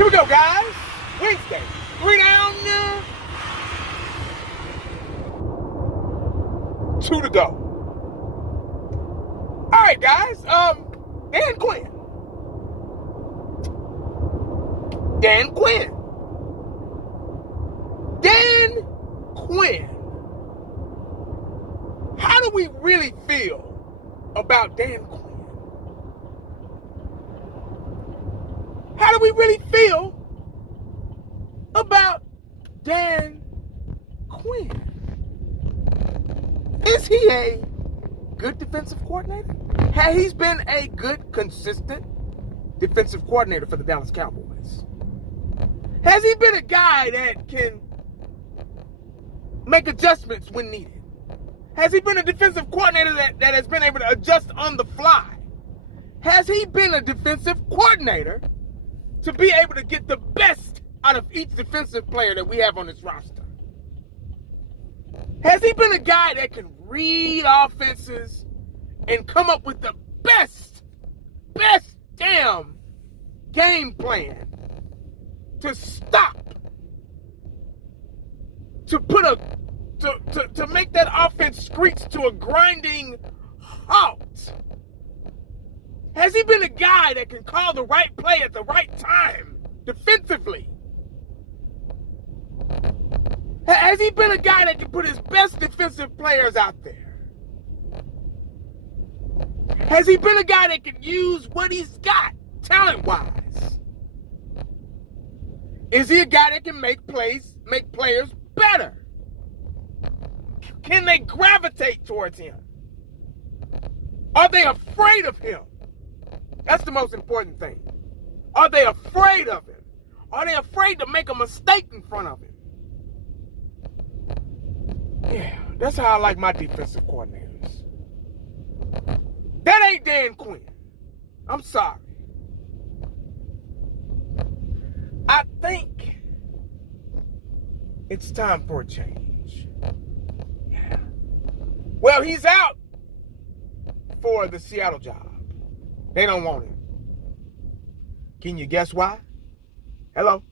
Here we go, guys. Wednesday. 3 down, 2 to go. All right, guys. Dan Quinn. Dan Quinn. Dan Quinn. How do we really feel about Dan Quinn? How do we really feel about Dan Quinn? Is he a good defensive coordinator? Has he been a good, consistent defensive coordinator for the Dallas Cowboys? Has he been a guy that can make adjustments when needed? Has he been a defensive coordinator that has been able to adjust on the fly? Has he been a defensive coordinator to be able to get the best out of each defensive player that we have on this roster? Has he been a guy that can read offenses and come up with the best damn game plan to stop, to make that offense screech to a grinding halt? Has he been a guy that can call the right play at the right time defensively? Has he been a guy that can put his best defensive players out there? Has he been a guy that can use what he's got talent-wise? Is he a guy that can make players better? Can they gravitate towards him? Are they afraid of him? That's the most important thing. Are they afraid of him? Are they afraid to make a mistake in front of him? Yeah, that's how I like my defensive coordinators. That ain't Dan Quinn. I'm sorry. I think it's time for a change. Yeah. Well, he's out for the Seattle job. They don't want him. Can you guess why? Hello?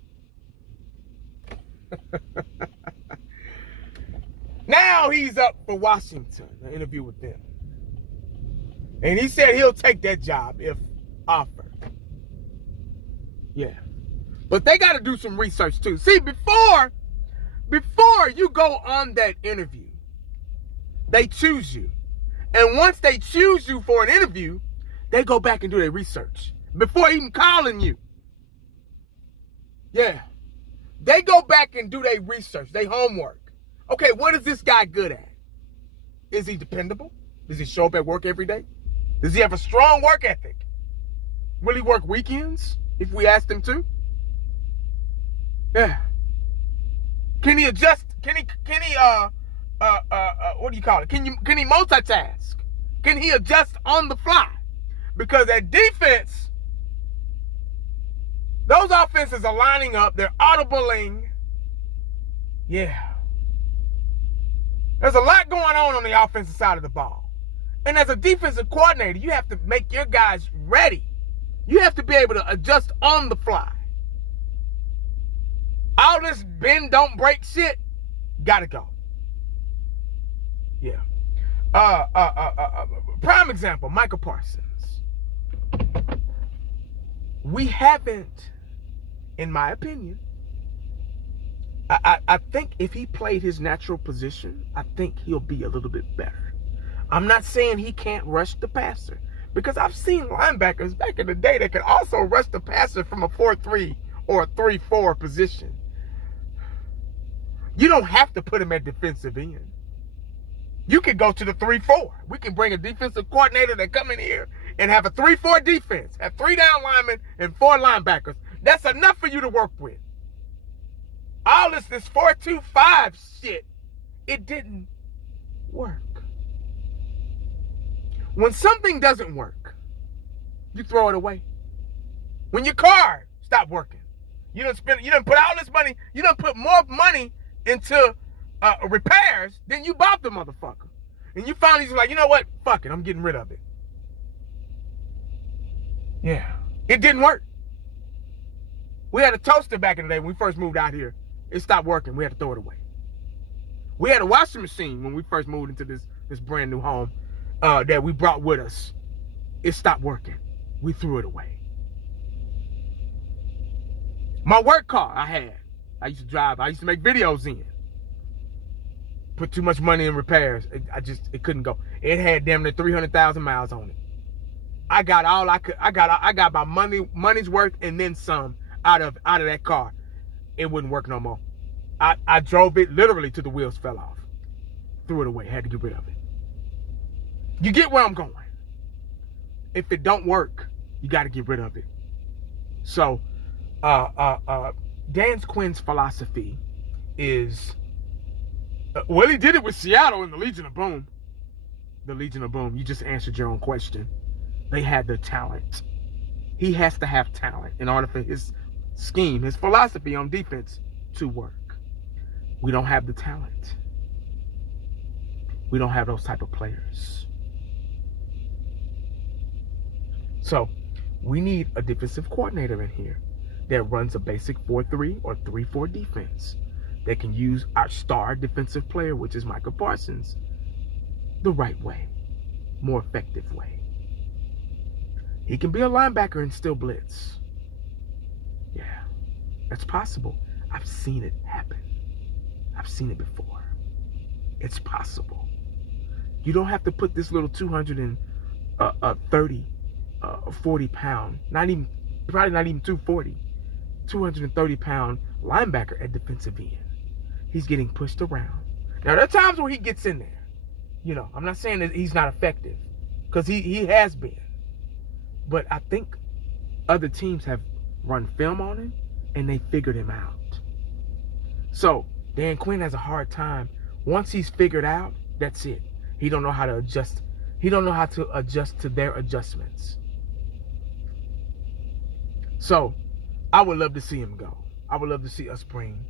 Now he's up for Washington, an interview with them. And he said he'll take that job if offered. Yeah. But they got to do some research too. See, before you go on that interview, they choose you. And once they choose you for an interview, they go back and do their research before even calling you. Yeah. They go back and do their research, their homework. Okay, what is this guy good at? Is he dependable? Does he show up at work every day? Does he have a strong work ethic? Will he work weekends if we asked him to? Yeah. Can he adjust? Can he what do you call it? Can he multitask? Can he adjust on the fly? Because that defense, those offenses are lining up, they're audibling. Yeah. There's a lot going on the offensive side of the ball. And as a defensive coordinator, you have to make your guys ready. You have to be able to adjust on the fly. All this bend, don't break shit, gotta go. Yeah. Prime example, Michael Parsons. We haven't, in my opinion, I think if he played his natural position, I think he'll be a little bit better. I'm not saying he can't rush the passer, because I've seen linebackers back in the day that could also rush the passer from a 4-3 or a 3-4 position. You don't have to put him at defensive end. You could go to the 3-4. We can bring a defensive coordinator that come in here and have a 3-4 defense, have 3 down linemen and 4 linebackers. That's enough for you to work with. All this 4-2-5 shit, it didn't work. When something doesn't work, you throw it away. When your car stopped working, you done put all this money, you done put more money into repairs than you bought the motherfucker. And you finally just like, you know what? Fuck it, I'm getting rid of it. Yeah, it didn't work. We had a toaster back in the day when we first moved out here. It stopped working. We had to throw it away. We had a washing machine when we first moved into this brand new home that we brought with us. It stopped working. We threw it away. My work car I used to drive. I used to make videos in. Put too much money in repairs. It couldn't go. It had damn near 300,000 miles on it. I got all I could. I got my money's worth and then some out of that car. It wouldn't work no more. I drove it literally till the wheels fell off. Threw it away. Had to get rid of it. You get where I'm going. If it don't work, you got to get rid of it. So, Dan Quinn's philosophy is, well, he did it with Seattle in the Legion of Boom. The Legion of Boom. You just answered your own question. They had the talent. He has to have talent in order for his scheme, his philosophy on defense to work. We don't have the talent. We don't have those type of players. So we need a defensive coordinator in here that runs a basic 4-3 or 3-4 defense that can use our star defensive player, which is Michael Parsons, the right way, more effective way. He can be a linebacker and still blitz. Yeah, that's possible. I've seen it happen. I've seen it before. It's possible. You don't have to put this little 230, 40 pound, probably not even 240, 230 pound linebacker at defensive end. He's getting pushed around. Now, there are times where he gets in there. You know, I'm not saying that he's not effective, because he has been. But I think other teams have run film on him and they figured him out. So Dan Quinn has a hard time. Once he's figured out, that's it. He don't know how to adjust. He don't know how to adjust to their adjustments. So I would love to see him go. I would love to see us bring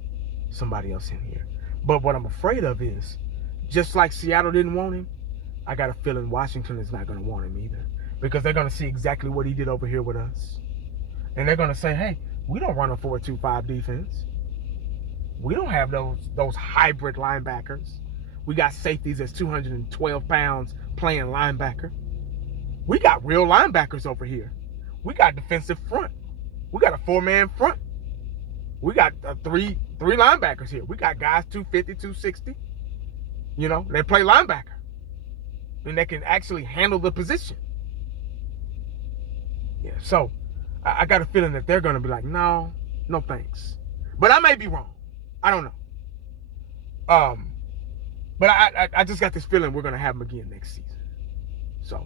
somebody else in here. But what I'm afraid of is, just like Seattle didn't want him, I got a feeling Washington is not going to want him either. Because they're going to see exactly what he did over here with us. And they're going to say, hey, we don't run a 4-2-5 defense. We don't have those hybrid linebackers. We got safeties that's 212 pounds playing linebacker. We got real linebackers over here. We got defensive front. We got a 4-man front. We got three linebackers here. We got guys 250, 260. You know, they play linebacker. And they can actually handle the position. Yeah, so I got a feeling that they're going to be like, no thanks. But I may be wrong. I don't know. But I just got this feeling we're going to have them again next season. So,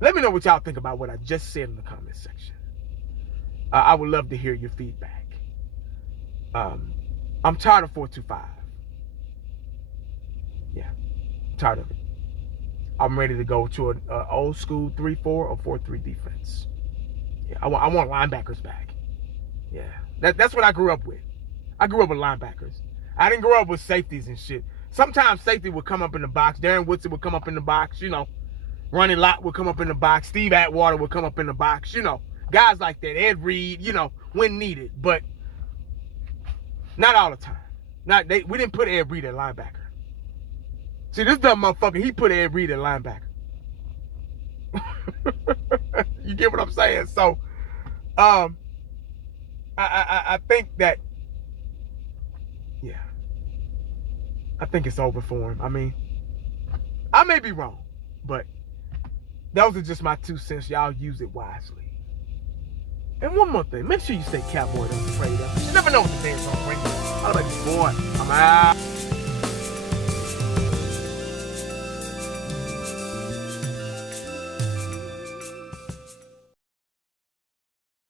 let me know what y'all think about what I just said in the comment section. I would love to hear your feedback. I'm tired of 4-2-5. Yeah, I'm tired of it. I'm ready to go to an old school 3-4 or 4-3 defense. Yeah, I want linebackers back. Yeah, that's what I grew up with. I grew up with linebackers. I didn't grow up with safeties and shit. Sometimes safety would come up in the box. Darren Woodson would come up in the box, you know. Ronnie Lott would come up in the box. Steve Atwater would come up in the box, you know. Guys like that. Ed Reed, you know, when needed. But not all the time. We didn't put Ed Reed at linebacker. See, this dumb motherfucker, he put Ed Reed at linebacker. You get what I'm saying? So, I think that, yeah, I think it's over for him. I mean, I may be wrong, but those are just my 2 cents. Y'all use it wisely. And one more thing, make sure you stay cowboy, don't trade up. You never know what the day's gonna bring you. I'm like, boy, I'm out.